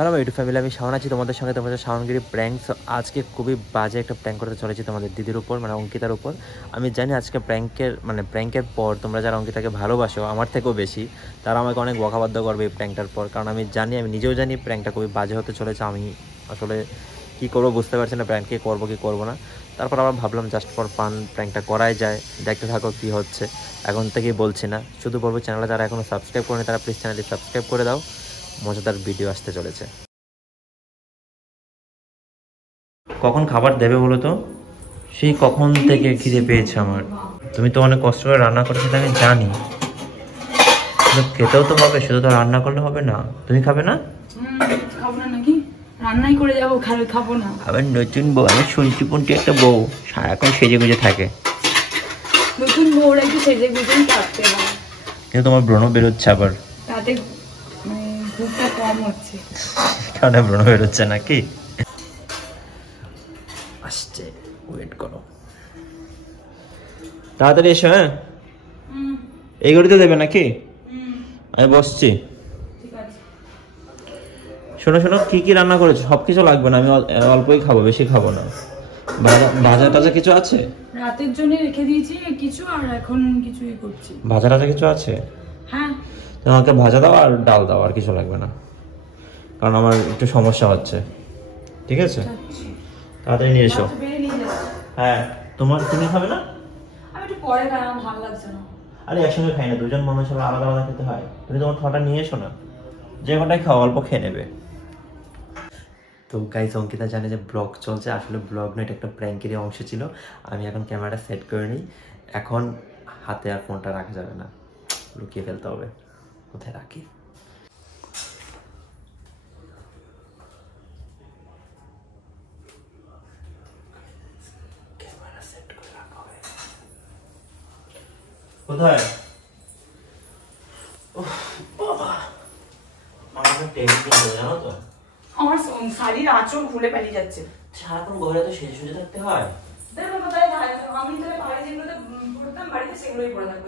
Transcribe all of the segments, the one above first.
Hello YouTube family, আমি শাওন আছি তোমাদের সঙ্গে। তোমাদের শাওনগিরি প্র্যাঙ্কস। আজকে খুবই বাজে একটা প্র্যাঙ্ক করতে চলেছি তোমাদের দিদির উপর, মানে অঙ্কিতার উপর। আমি জানি আজকে প্র্যাঙ্কের পর তোমরা যারা অঙ্কিতাকে ভালোবাসো আমার থেকেও বেশি, তারা আমাকে অনেক বকাবাদ্য করবে এই প্র্যাঙ্কটার পর। কারণ আমি নিজেও জানি প্র্যাঙ্কটা খুবই বাজে হতে চলেছে। আমি আসলে কী করবো বুঝতে পারছি না, প্র্যাঙ্ককে করবো কি করবো না। তারপর আবার ভাবলাম জাস্ট ফর ফান প্র্যাঙ্কটা করাই যায়, দেখতে থাকো কী হচ্ছে। এখন থেকেই বলছি না, শুধু বলবো চ্যানেলটা যারা এখনও সাবস্ক্রাইব করেনি তারা প্লিজ চ্যানেলটি সাবস্ক্রাইব করে দাও। মজাদার ভিডিও আসতে চলেছে। কখন খাবার দেবে বলো তো? সেই কখন থেকে খিদে পেয়েছে আমার। তুমি তো অনেক কষ্ট করে রান্না করেছো, আমি জানি, খেতেও তো হবে, শুধু তো রান্না করলে হবে না। তুমি খাবে না? খাবো না নাকি? রান্নাই করে যাবো, খাবো না। আবার নতুন বউ, আমি শুনছি পুনটি একটা বউ সারাক্ষণ সেজে গুজে থাকে। নতুন বউরা একটু সেজে গুজেই থাকতে হয়, কিন্তু তোমার ব্রণ বেরোচ্ছে আবার, তাতে ঘুমটা কম হচ্ছে। কারণ ব্রণ বেরোচ্ছে নাকি? আসছে, ওয়েট করো, তাড়াতাড়ি এসো। হ্যাঁ, এই ঘড়িতে দেবে নাকি? আমি বসছি। শোনো শোনো, কি কি রান্না করেছো? সবকিছু লাগবে না, আমি অল্পই খাবো, বেশি খাবো না। ভাজা টাজা কিছু আছে? রাতের জন্য রেখে দিয়েছি কিছু, আর এখন কিছুই করছি। ভাজা টাজা কিছু আছে? হ্যাঁ, তোমাকে ভাজা দাও আর ডাল দাও, আর কিছু লাগবে না, কারণ আমার একটু সমস্যা হচ্ছে। ঠিক আছে, তাড়াতাড়ি নিয়ে এসো। হ্যাঁ, তুমি খাবে না? আমি একটু পরে খাই, ভালো লাগছে না। আরে একসঙ্গে খাই না, দুজন মানুষ হলে আলাদা আলাদা খেতে হয়। তুমি তোমার খাওয়াটা নিয়ে এসো না, যে কটাই খাও অল্প খেয়ে নেবে। তো গাইস, অঙ্কিতা জানে যে ব্লগ চলছে, আসলে ব্লগ নয়, এটা একটা প্র্যাঙ্কেরই অংশ ছিল। আমি এখন ক্যামেরাটা সেট করে নিই। এখন হাতে আর ফোনটা রাখা যাবে না, লুকিয়ে ফেলতে হবে। কোথায় রাখি? ক্যামেরা সেট করে রাখা হবে। কোথায়? বাবা, আমার টেবিল কিনতে জানো তো, আমার শাড়ির আঁচল খুলে পালিয়ে যাচ্ছে। সারাক্ষণ ঘরে তো সেজে সুজে থাকতে হয়। আমি তাহলে বাইরে যেগুলোতে পড়তাম বাড়িতে সেগুলোই পরে থাকবো।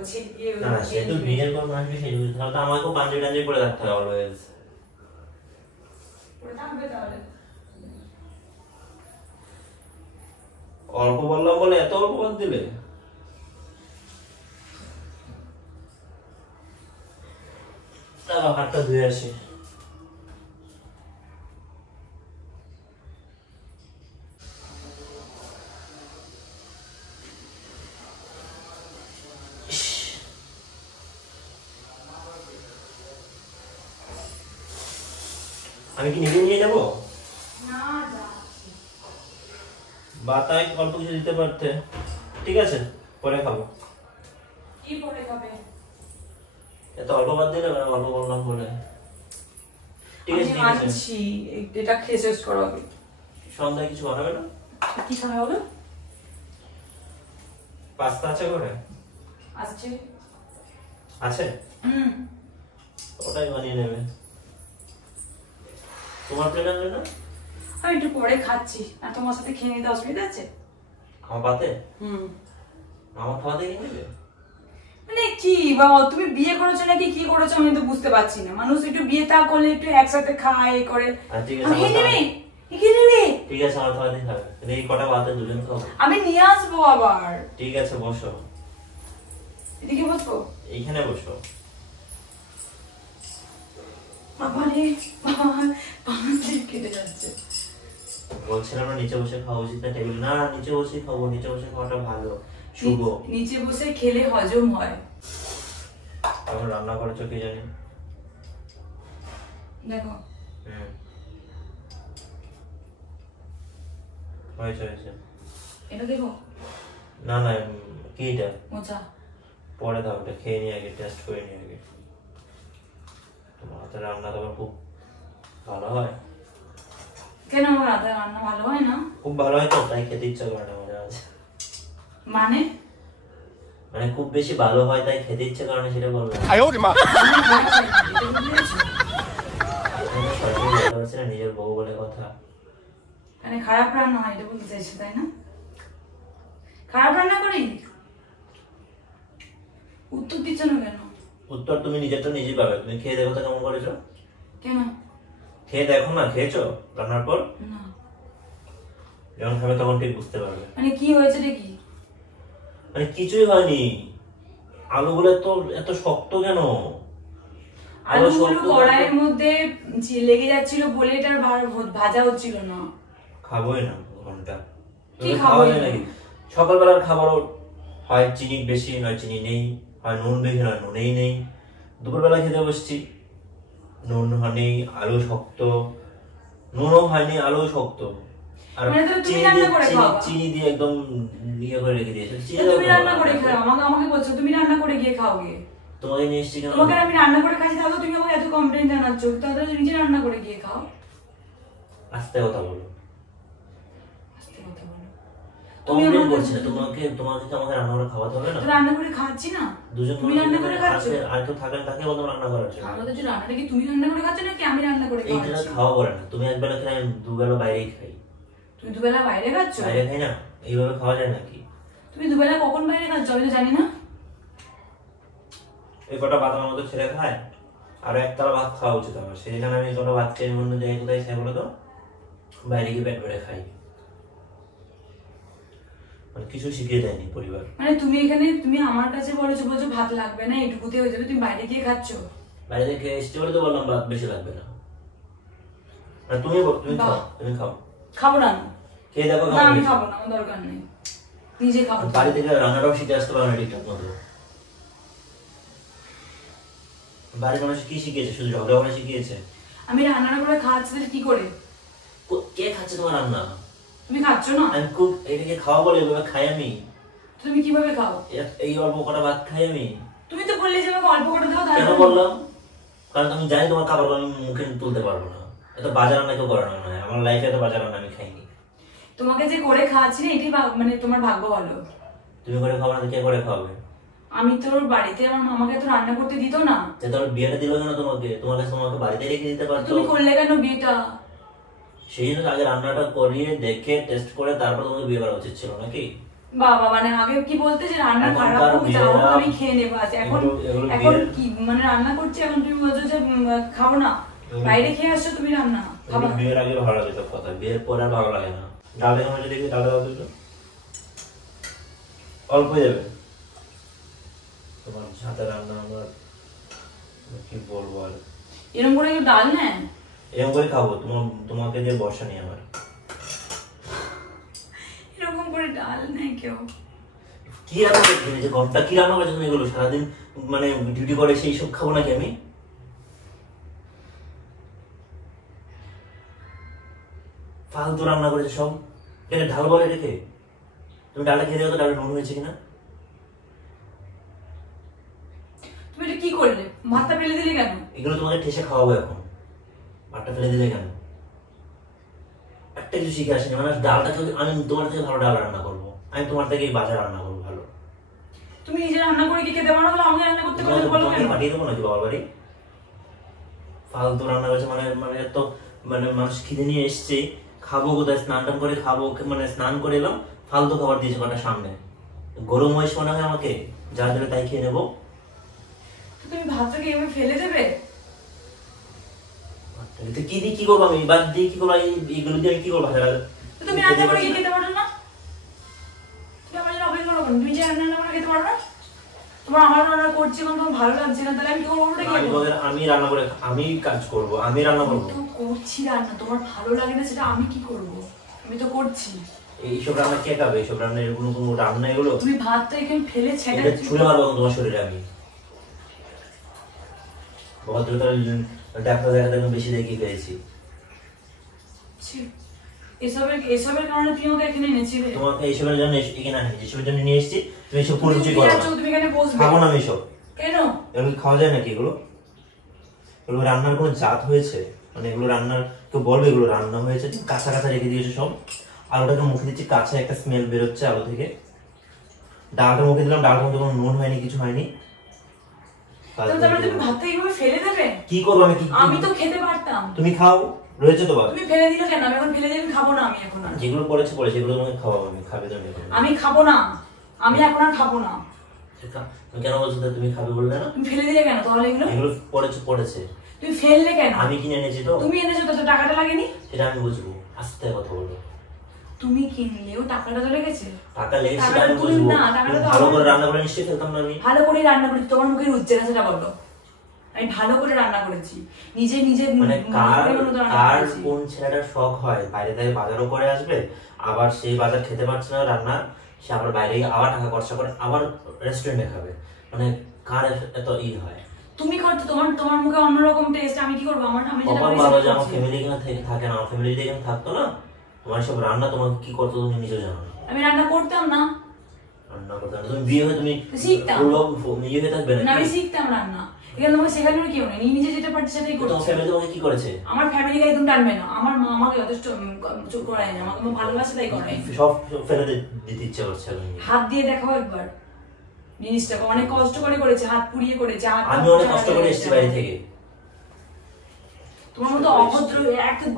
না, সে তো বিয়ের পর মানুষকে সেজে সুজে থাকতে, আমাকেও পাঞ্জাবি টাঞ্জাবি পরে থাকতে হয় অলওয়েজ। পরে থাকবে তাহলে। অল্প বললাম বলে এত অল্প বাদ দিলে? দাঁড়াও, হাতটা ধুয়ে আসি। আমি কি নিজে নিয়ে যাবো? না, বাতায় অল্প কিছু দিতে পারতে। ঠিক আছে, পরে খাবো। কি পরে খাবে? এত অল্প বাদ দিলে, অল্প বললাম বলে। ঠিক আছে, ঠিক আছে, আনছি, এটা খেয়ে শেষ করো আগে। সন্ধ্যায় কিছু বানাবে না? কি খাওয়া হবে? পাস্তা আছে ঘরে? আসছে। আছে? ওটাই বানিয়ে নেবে। তোমার প্লেট আনবে না? আমি একটু পরে খাচ্ছি, আর তোমার সাথে খেয়ে নিতে অসুবিধা আছে? আমার পাতে? আমার খাওয়া দিয়ে নেবে? মানে কি বাবা, তুমি বিয়ে করেছো নাকি কি করেছো আমি তো বুঝতে পারছি না। মানুষ একটু বিয়ে তা করলে একটু একসাথে খায় করে। ঠিক আছে, ঠিক আছে, আমার খাওয়া দিয়ে খাবে। এই কটা ভাতে দুজন খাবো। আমি নিয়ে আসবো আবার। ঠিক আছে, বসো। এদিকে বসবো? এইখানে বসো। বাবা রে, পাঁচ কেটে যাচ্ছে। বলছিলাম না নিচে বসে খাওয়া উচিত না টেবিল? না, নিচে বসে খাবো, নিচে বসে খাওয়াটা ভালো, শুভ। নিচে বসে খেলে হজম হয়। এখন রান্না করেছো কি জানি। দেখো। হয়েছে হয়েছে। এটা দেখো। না না, কি এটা? মোচা। পরে দাও, এটা খেয়ে নিয়ে আগে, টেস্ট করে নিয়ে আগে। তোমার হাতে রান্না তো খুব ভালো হয়। কেন আমার হাতে রান্না ভালো হয় না? খুব ভালো হয় তো, তাই খেতে ইচ্ছা করে না মজা আছে। মানে খুব বেশি ভালো হয় তাই খেতে ইচ্ছা করে না, সেটা বলবো। নিজের বউ বলে কথা। মানে খারাপ রান্না হয় এটা বলতে চাইছো তাই না? খারাপ রান্না করি? উত্তর দিচ্ছ না কেন? উত্তর তুমি নিজেরটা নিজেই পাবে। তুমি খেয়ে দেখো তো কেমন করেছো। কেন? খেয়ে দেখো না, খেয়েছো রান্নার পর? না। যখন খাবে তখন ঠিক বুঝতে পারবে। মানে কি হয়েছে রে কি? মানে কিছুই হয়নি। আলুগুলো তো এত শক্ত কেন? আলুগুলো কড়াইয়ের মধ্যে লেগে যাচ্ছিল বলে এটা ভাজা হচ্ছিল না। খাবোই না ঘন্টা। কি খাবো নাকি? সকালবেলার খাবারও হয় চিনি বেশি নয় চিনি নেই, হয় নুন বেশি নয় নুনেই নেই। দুপুরবেলা খেতে বসছি, নুন হয়নি, আলু শক্ত, নুনও হয়নি, আলু শক্ত। আর মানে তুমি রান্না করে খাও? চিনি দিয়ে একদম ইয়ে করে রেখে দিয়েছো। তুমি রান্না করে খাও? আমাকে বলছো তুমি রান্না করে গিয়ে খাও গিয়ে। তোমাকে নিয়ে এসেছি কেন? তোমাকে আমি রান্না করে খাচ্ছি তাহলে তুমি আমাকে এত কমপ্লেইন জানাচ্ছ, তাহলে তুমি নিজে রান্না করে গিয়ে খাও। আস্তে কথা বলো। আস্তে কথা বলো। কমপ্লেইন করছি না, তোমাকে কি আমাকে রান্না করে খাওয়াতে হবে না? তো রান্না করে খাচ্ছি না, দুজন তুমি রান্না করে খাচ্ছ। আর কেউ থাকেন তাকে বলতো রান্না করার জন্য। আমাদের যে রান্নাটা কি তুমি রান্না করে খাচ্ছ নাকি আমি রান্না করে খাচ্ছি? এইটা খাওয়া পড়ে না। তুমি একবেলা খেলে আমি দুবেলা বাইরেই খাই। তুমি দুবেলা বাইরে খাচ্ছ? বাইরে খাই না, এইভাবে খাওয়া যায় নাকি? তুমি দুবেলা কখন বাইরে খাচ্ছ আমি তো জানি না। এই কটা ভাত আমার মতো ছেলে খায়, আর একতলা ভাত খাওয়া উচিত আমার। সেখানে আমি কটা ভাত খেয়ে অন্য জায়গায় কোথায় খাই বলো তো? বাইরে গিয়ে পেট ভরে খাই। মানে কিছু শিখিয়ে দেয়নি পরিবার। মানে তুমি এখানে তুমি আমার কাছে বলছো ভাত লাগবে না, এটুকুতে হয়ে যাবে, তুমি বাইরে গিয়ে খাচ্ছ? বাইরে থেকে এসছি বলে তো বললাম ভাত বেশি লাগবে না। মানে তুমি খাও, তুমি খাও। খাবো না। খেয়ে দেখো। না আমি খাবো না, আমার দরকার নেই, নিজে খাবো। বাড়ি থেকে রান্নাটাও শিখে আসতে পারো না ঠিকঠাক মতো। বাড়ির মানুষ কি শিখিয়েছে? শুধু ঝগড়া করে শিখিয়েছে। আমি রান্না করে খাচ্ছি কি করে? কে খাচ্ছে তোমার রান্না? তুমি খাচ্ছ না? আমি খুব এটাকে খাওয়া বলে এভাবে খাই আমি। তুমি কিভাবে খাও? এই অল্প কটা ভাত খাই আমি। তুমি তো বললে যে আমাকে অল্প করে দাও। কেন বললাম? কারণ আমি জানি তোমার খাবার আমি মুখে তুলতে পারবো না। এত বাজার রান্না কেউ করে না, আমার লাইফে এত বাজার রান্না আমি খাইনি। তোমাকে যে করে খাওয়াচ্ছি না এটাই মানে তোমার ভাগ্য ভালো। তুমি করে খাবো না, কে করে খাওয়াবে? আমি তোর বাড়িতে আমার মামাকে তো রান্না করতে দিত না। তোর বিয়েটা দিল কেন তোমাকে? তোমার কাছে তোমাকে বাড়িতে রেখে দিতে পারতো। তুমি করলে কেন বিয়েটা? সেই জন্য আগে রান্নাটা করিয়ে দেখে টেস্ট করে তারপর তোমাকে বিয়ে করা উচিত ছিল নাকি? বাবা মানে আগে কি বলতে যে রান্না খারাপ হোক যাও আমি খেয়ে নেবো। আজ এখন কি মানে রান্না করছি, এখন তুমি বলছো যে খাবো না, বাইরে খেয়ে আসছো তুমি রান্না খাবো না। বিয়ের আগে ভালো লাগে সব কথা, বিয়ের পরে আর ভালো লাগে না। ডাল দেখে মনে দেখবি, ডাল দাও দুটো, অল্পই দেবে। তোমার হাতে রান্না আমার কি বলবো আর। এরকম করে কেউ ডাল নেয়? এরকম করে খাবো তোমাকে দিয়ে বর্ষা নেই আমার। এরকম করে ডাল নেয় কেউ? কি রান্না করছো? যে ঘন্টা কি রান্না করছো তুমি এগুলো সারাদিন? মানে ডিউটি করে সেই সব খাবো নাকি আমি? ফালতু রান্না করেছে সব। এটা ঢাল বলে রেখে তুমি ডালে খেয়ে দেখো তো ডালে নুন হয়েছে কিনা। তুমি এটা কি করলে? ভাতটা ফেলে দিলে কেন? এগুলো তোমাকে ঠেসে খাওয়াবো এখন, ভাতটা ফেলে দিলে কেন? একটা কিছু শিখে আসেনি। মানে ডালটা আমি তোমার থেকে ভালো ডাল রান্না করবো, আমি তোমার থেকে বাজার রান্না করবো ভালো। তুমি নিজে রান্না করে কি খেতে পারো? আমাকে রান্না করতে বলো কেন? পাঠিয়ে দেবো নাকি বাবার বাড়ি? ফালতু রান্না করেছে। মানে এত মানে মানুষ খিদে নিয়ে এসছে, খাবো কোথায়? স্নান টান করে খাবো, মানে স্নান করে এলাম, ফালতু খাবার দিয়েছে কটা সামনে। গরম হয়েছে মনে হয় আমাকে, যা দেবে তাই খেয়ে নেবো। তুমি ভাতটাকে এভাবে ফেলে দেবে? কি দিয়ে কি করবো আমি? বাদ দিয়ে কি করবো? এইগুলো দিয়ে আমি কি করবো? তুমি রান্না করে খেতে পারো না? তুমি আমার জন্য অপেক্ষা করো, তুমি যে রান্না করে খেতে পারো না? তোমার আমার রান্না করছি এখন তোমার ভালো লাগছে না, তাহলে আমি কি করবো? আমি রান্না করে আমি কাজ করবো, আমি রান্না করবো। তো করছি রান্না, তোমার ভালো লাগে না সেটা আমি কি করবো? আমি তো করছি। এইসব রান্না কে খাবে? এইসব রান্না এগুলো কোনো রান্না এগুলো? তুমি ভাতটা এখানে ফেলে ছেড়ে ছুঁড়ে মারবো তোমার শরীরে আমি। ভদ্রতার ডাক্তার দেখাতে আমি বেশি দেখি পেয়েছি। এসবের কারণে তুমি ওকে এখানে এনেছিলে? তোমাকে এইসবের জন্য এখানে আনি, এসবের জন্য নিয়ে এসেছি। তুমি এসব কোনো কিছুই করো না। তুমি এখানে বসবে? খাবো না আমি এসব। কেন? এগুলো খাওয়া যায় নাকি? এগুলো এগুলো রান্নার কোনো জাত হয়েছে? মানে এগুলো রান্নার কেউ বলবে এগুলো রান্না হয়েছে? কাঁচা কাঁচা রেখে দিয়েছে সব। আলুটাকে মুখে দিচ্ছি, কাঁচা একটা স্মেল বেরোচ্ছে আলু থেকে। ডালটা মুখে দিলাম, ডালটার মধ্যে কোনো নুন হয়নি, কিছু হয়নি। তুমি ভাতটা এইভাবে ফেলে দেবে? কি করবো আমি? আমি তো খেতে পারতাম। তুমি খাও, রয়েছে তো। তুমি ফেলে দিলে কেন? আমি এখন ফেলে দিয়ে আমি খাবো না। আমি এখন আর যেগুলো পড়েছে এগুলো তোমাকে খাওয়াবো আমি। খাবে তুমি? আমি খাবো না, আমি এখন আর খাবো না। তুমি কেন বলছো তুমি খাবে বললে না? তুমি ফেলে দিলে কেন তাহলে? এগুলো পড়েছে। তুমি ফেললে কেন? আমি কিনে এনেছি তো। তুমি এনেছো তো, টাকাটা লাগেনি? সেটা আমি বুঝবো, আস্তে কথা বলো। তুমি কিনলেও টাকাটা তো লেগেছে। টাকা লেগেছে সেটা আমি বুঝবো। ভালো করে রান্না করে নিশ্চয়ই খেলতাম না আমি। ভালো করে রান্না করেছি, তোমার মুখের উজ্জ্বল সেটা বলো। আমি ভালো করে রান্না করেছি, নিজে নিজে মানে কার কোন ছেলেটার শখ হয় বাইরে থেকে বাজারও করে আসবে, আবার সেই বাজার খেতে পারছে না রান্না, সে আবার বাইরে আবার টাকা খরচা করে আবার রেস্টুরেন্টে খাবে, মানে কার এত হয়? তুমি করছো, তোমার মুখে অন্যরকম টেস্ট, আমি কি করব? আমার আমি যেটা করি ভালো যে আমার ফ্যামিলি এখানে থাকে না, আমার ফ্যামিলি যদি এখানে থাকতো না, তোমার সব রান্না তোমাকে কি করতে তুমি নিজে জানো। আমি রান্না করতাম না। রান্না করতে তুমি বিয়ে হয়ে তুমি শিখতাম, নিজে হয়ে থাকবে না? আমি শিখতাম রান্না, এখানে তোমাকে শেখানোর কি মানে, নিজে যেটা পারছি সেটাই করছি। তোমার ফ্যামিলি তোমাকে কি করেছে? আমার ফ্যামিলিকে একদম টানবে না, আমার মা আমাকে যথেষ্ট চুপ করায় না, আমাকে ভালোবাসে তাই করায়। সব ফেলে দিতে ইচ্ছে করছে। হাত দিয়ে দেখাও একবার জিনিসটা, অনেক কষ্ট করে করেছে, হাত পুড়িয়ে করেছে। আমি অনেক কষ্ট করে এসেছি বাইরে থেকে। তোমার মতো অভদ্র একদম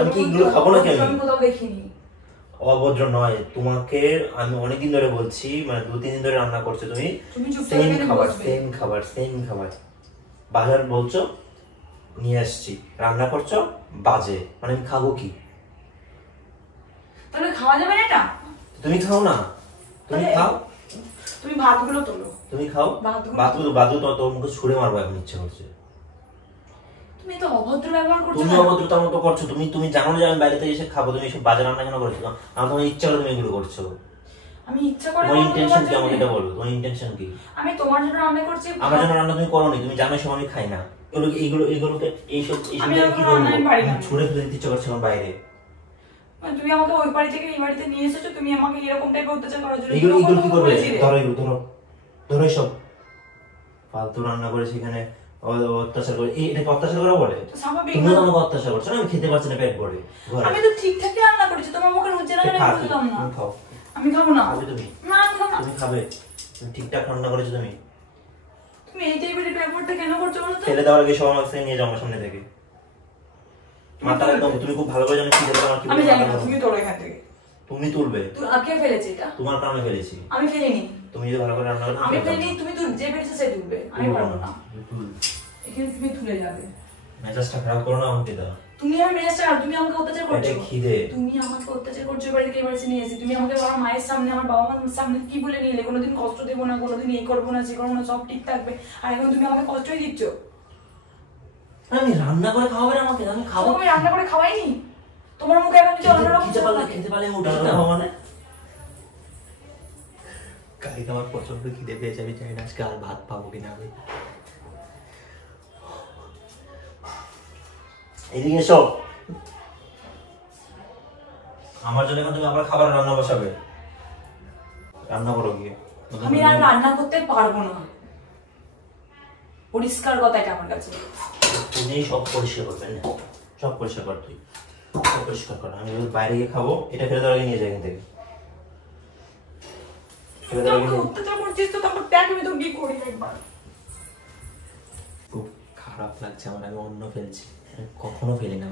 আমি কি এগুলো খাবো না? কেন আমি কোথাও দেখিনি। অভদ্র নয়, তোমাকে আমি অনেকদিন ধরে বলছি, মানে 2-3 দিন ধরে রান্না করছো তুমি, সেম খাবার বাজার বলছো নিয়ে আসছি, রান্না করছো বাজে, মানে আমি খাবো কি? তাহলে খাওয়া যাবে না এটা? তুমি খাও না, তুমি খাও, তুমি ভাতগুলো তোলো, তুমি খাও ভাতগুলো তো তোর মুখে ছুঁড়ে মারবো এখন ইচ্ছে করছে। তুমি তো অভদ্র ব্যবহার করছো। তুমি অভদ্রতার মতো করছো, তুমি জানো না যে আমি বাইরে থেকে এসে খাবো, তুমি এসব বাজার রান্না কেন করছো? আমার তোমার ইচ্ছা করে তুমি এগুলো করছো। আমি ইচ্ছা করে, তোমার ইন্টেনশন কি আমাকে এটা বলো, তোমার ইন্টেনশন কি? আমি তোমার জন্য রান্না করছি। আমার জন্য রান্না তুমি করোনি, তুমি জানো সব আমি খাই না। এইগুলোকে এইসব কি করবো? ছুঁড়ে ফেলে দিতে ইচ্ছা করছে আমার বাইরে। তুমি আমাকে ওই বাড়ি থেকে এই বাড়িতে নিয়ে এসেছো, তুমি আমাকে এরকম টাইপের অত্যাচার করার জন্য। এগুলো কি করবে? ধরো সব ফালতু রান্না করে সেখানে অত্যাচার করে, এটা অত্যাচার করা বলে? তুমি তো আমাকে অত্যাচার করছো না, আমি খেতে পারছি না পেট ভরে। আমি তো ঠিকঠাকই রান্না করেছি, তোমার মুখের উজ্জ্বল আমি বুঝলাম না। আমি খাবো না। তুমি খাবে? তুমি ঠিকঠাক রান্না করেছো তুমি। তুমি এই টাইপের ব্যাপারটা কেন করছো বলো তো? ফেলে দেওয়ার আগে সব আমার কাছে নিয়ে যাও আমার সামনে থেকে। মাথা একদম, তুমি খুব ভালো করে জানো কি দেবে আমার কি। আমি জানি না, তুমি তোলো এখান থেকে। তুমি তুলবে? তুই আকে ফেলেছিস এটা? তোমার কারণে ফেলেছি। আমি ফেলিনি। তুমি যদি ভালো করে রান্না করো। আমি ফেলিনি, তুমি তুল, যে ফেলেছে সে তুলবে, আমি পারবো না। এখানে তুমি তুলে যাবে। মেজাজটা খারাপ করো না আমাকে দাও। তুমি আর মেজাজটা, তুমি আমাকে অত্যাচার করছো। এটা খিদে। তুমি আমাকে অত্যাচার করছো, বাড়িতে কে বাড়িতে নিয়ে এসে তুমি আমাকে আমার মায়ের সামনে, আমার বাবা মার সামনে কি বলে নিলে? কোনোদিন কষ্ট দেবো না, কোনোদিন এই করবো না, সে করবো না, সব ঠিক থাকবে, আর এখন তুমি আমাকে কষ্টই দিচ্ছ। আমি রান্না করে খাওয়াবে না আমাকে? আমি খাবো। আমি রান্না করে খাওয়াইনি, তোমার মুখে এখন কিছু অন্যরকম খেতে পারলে উঠে যাবো মানে। কালকে আমার প্রচন্ড খিদে পেয়েছে, আমি জানি না আজকে আর ভাত পাবো কিনা। আমি এদিকে এসো, আমার জন্য এখন তুমি আবার খাবার রান্না বসাবে। রান্না করো গিয়ে। আমি আর রান্না করতে পারবো না, পরিষ্কার কথা এটা আমার কাছে। তুমি সব পরিষ্কার করবে না, সব পরিষ্কার কর, তুই সব পরিষ্কার কর। আমি বাইরে গিয়ে খাবো, এটা ফেলে দেওয়ার আগে নিয়ে যাই এখান থেকে। খুব খারাপ লাগছে আমার, আমি অন্য ফেলছি, কখনো ফেলি না।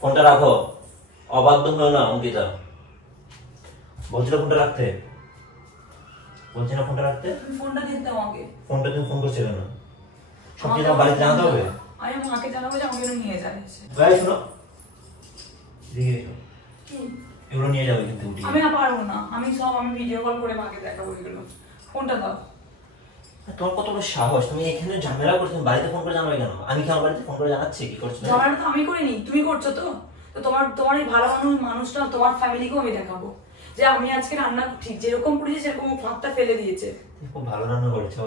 ফোনটা রাখো, অবাধ্য হলো না অঙ্কিতা। বলছিল ফোনটা রাখতে, বলছি না ফোনটা রাখতে। ফোনটা দিতে আমাকে। ফোনটা তুমি ফোন করছিলে না, সব কিছু আমার বাড়িতে জানাতে হবে। আমি মাকে জানাবো যে আমাকে নিয়ে যায়। ভাই শোনো, দিকে কি এগুলো নিয়ে যাবে কিন্তু উঠি। আমি না পারবো না, আমি ভিডিও কল করে মাকে দেখাবো এগুলো। ফোনটা দাও। তোমার কত বড় সাহস, তুমি এখানে ঝামেলা করছো, তুমি বাড়িতে ফোন করে জানাবে কেন? আমি কি আমার বাড়িতে ফোন করে জানাচ্ছি কি করছো? ঝামেলা তো আমি করিনি, তুমি করছো তো। তো তোমার এই ভালো মানুষটা তোমার ফ্যামিলিকেও আমি দেখাবো যে আমি আজকে রান্না ঠিক যেরকম করেছি সেরকম ভাতটা ফেলে দিয়েছে। খুব ভালো রান্না করেছো,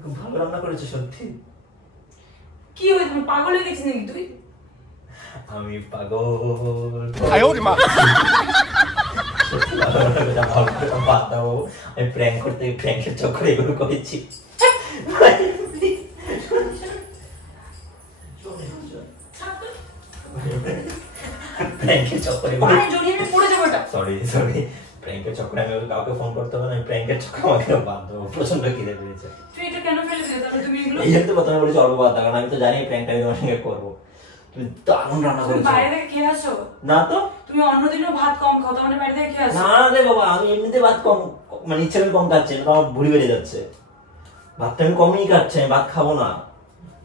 খুব ভালো রান্না করেছো সত্যি। কি হয়েছে, তুমি পাগল হয়ে গেছিস নাকি তুই? আমি পাগল। আমি প্র্যাঙ্ক করতে, প্র্যাঙ্কের চক্করে এগুলো করেছি। প্র্যাঙ্কের চক্করে সরি প্র্যাঙ্কের চক্করে আমি কাউকে ফোন করতে হবে না, প্র্যাঙ্কের চক্করে আমাকে বাদ দেবো। প্রচন্ড খিদে পেয়েছে। তুই এটা কেন ফেলে দিলে? তাহলে তুমি এগুলো এই তো প্রথমে বলেছি অল্প বাদ দাও, আমি তো জানি প্র্যাঙ্কটা আমি তোমার সঙ্গে করবো। তুমি দারুণ রান্না করেছো। বাইরে থেকে খেয়ে আসো না তো তুমি অন্যদিনও ভাত কম খাও, তার মানে বাড়ি থেকে খেয়ে আসো। না রে বাবা, আমি এমনিতে ভাত কম, মানে ইচ্ছা করে কম খাচ্ছি না, তো আমার ভুঁড়ি বেড়ে যাচ্ছে। ভাতটা আমি কমই খাচ্ছি, আমি ভাত খাবো না।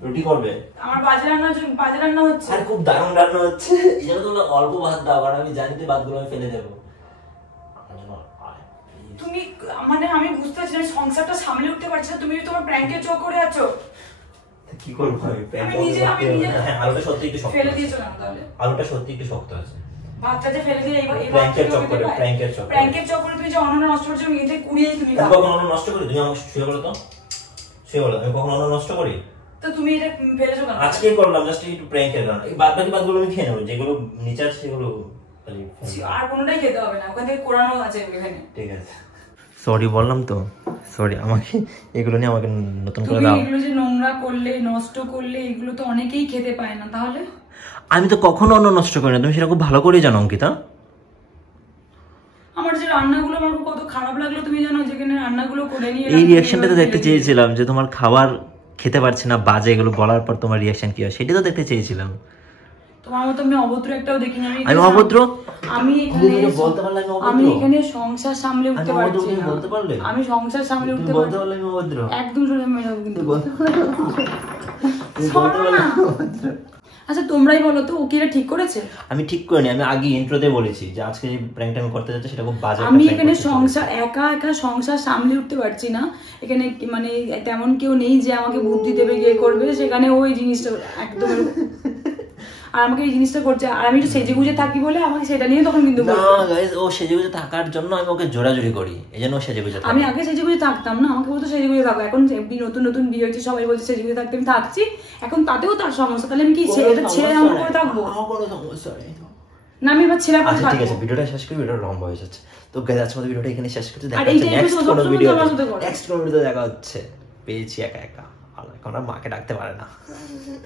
রুটি করবে? আমার বাজে রান্না হচ্ছে। আর খুব দারুণ রান্না হচ্ছে, এই জন্য তোমরা অল্প ভাত দাও, কারণ আমি জানি যে ভাতগুলো আমি ফেলে দেবো। তুমি মানে আমি বুঝতে পারছি না, সংসারটা সামলে উঠতে পারছি না, তুমি তোমার প্র্যাঙ্কের চক করে আছো। কি করবো আমি? হ্যাঁ, আলুটা সত্যি একটু শক্ত ফেলে দিয়েছো কেন তাহলে? আলুটা সত্যি একটু শক্ত আছে। ভাতটা যে ফেলে দিয়ে এই প্র্যাঙ্কের চক্করে, প্র্যাঙ্কের চক্করে, প্র্যাঙ্কের চক্করে তুমি যে অন্য নষ্ট করছো, নিজে কুড়িয়েই তুমি আমি কখন অন্ন নষ্ট করি? তুমি আমাকে শুয়ে বলো তো, শুয়ে বলো, আমি কখন অন্ন নষ্ট করি? তো তুমি এটা ফেলেছো কেন? আজকেই করলাম, জাস্ট একটু প্র্যাঙ্কের কারণে। এই বাকি ভাতগুলো আমি খেয়ে নেবো, যেগুলো নিচে আছে সেগুলো আর কোনোটাই খেতে হবে না, ওখান থেকে কোরানো আছে এখানে। ঠিক আছে, সরি বললাম তো, সরি। আমাকে এগুলো নিয়ে আমাকে নতুন করে তুমি দাও। এগুলো যে নোংরা করলে, নষ্ট করলে, এগুলো তো অনেকেই খেতে পায় না। তাহলে আমি তো কখনো অন্ন নষ্ট করি না, তুমি সেটা খুব ভালো করে জানো অঙ্কিতা। আমার যে রান্নাগুলো আমার কত খারাপ লাগলো তুমি জানো, যেখানে রান্নাগুলো করে নিয়ে এই রিঅ্যাকশনটা তো দেখতে চেয়েছিলাম, যে তোমার খাবার খেতে পারছি না বাজে, এগুলো বলার পর তোমার রিঅ্যাকশন কি হয় সেটা তো দেখতে চেয়েছিলাম। তোমার মতো আমি অভদ্র একটাও দেখিনি। আমি অভদ্র? আমি এখানে বলতে পারলে আমি অভদ্র? আমি এখানে সংসার সামলে উঠতে পারছি না। বলতে পারলে আমি সংসার সামলে উঠতে বলতে পারলে আমি অভদ্র? একদম জোরে মেরাবো কিন্তু। বলতে পারলে আচ্ছা তোমরাই বলো তো, ও কি এটা ঠিক করেছে? আমি ঠিক করিনি, আমি আগে ইন্ট্রোতে বলেছি যে আজকে যে প্র্যাঙ্কটা আমি করতে যাচ্ছি সেটা খুব বাজে। আমি এখানে সংসার একা সংসার সামলে উঠতে পারছি না, এখানে মানে তেমন কেউ নেই যে আমাকে বুদ্ধি দেবে, গিয়ে করবে, সেখানে ওই জিনিসটা একদম আর আমাকে এই জিনিসটা করছে, আর আমি একটু সেজে গুজে থাকি বলে আমাকে সেটা নিয়ে তখন কিন্তু না গাইস, ও সেজে গুজে থাকার জন্য আমি ওকে জোরাজুরি করি, এজন্য ও সেজে গুজে থাকে। আমি আগে সেজে গুজে থাকতাম না, আমাকে বলতো সেজে গুজে থাকো, এখন নতুন নতুন বিয়ে হয়েছে সবাই বলছে সেজে গুজে থাকতে, আমি থাকছি এখন, তাতেও তার সমস্যা। তাহলে আমি কি এটা ছেড়ে আমার করে থাকবো? না আমি এবার ছেড়ে আচ্ছা ঠিক আছে, ভিডিওটা শেষ করি, ভিডিওটা লম্বা হয়ে যাচ্ছে। তো গাইস আজকে আমাদের ভিডিওটা এখানে শেষ করতে, দেখা হচ্ছে নেক্সট কোনো ভিডিওতে। দেখা হচ্ছে। পেয়েছি একা একা, আর এখন আর মাকে ডাকতে পারে না।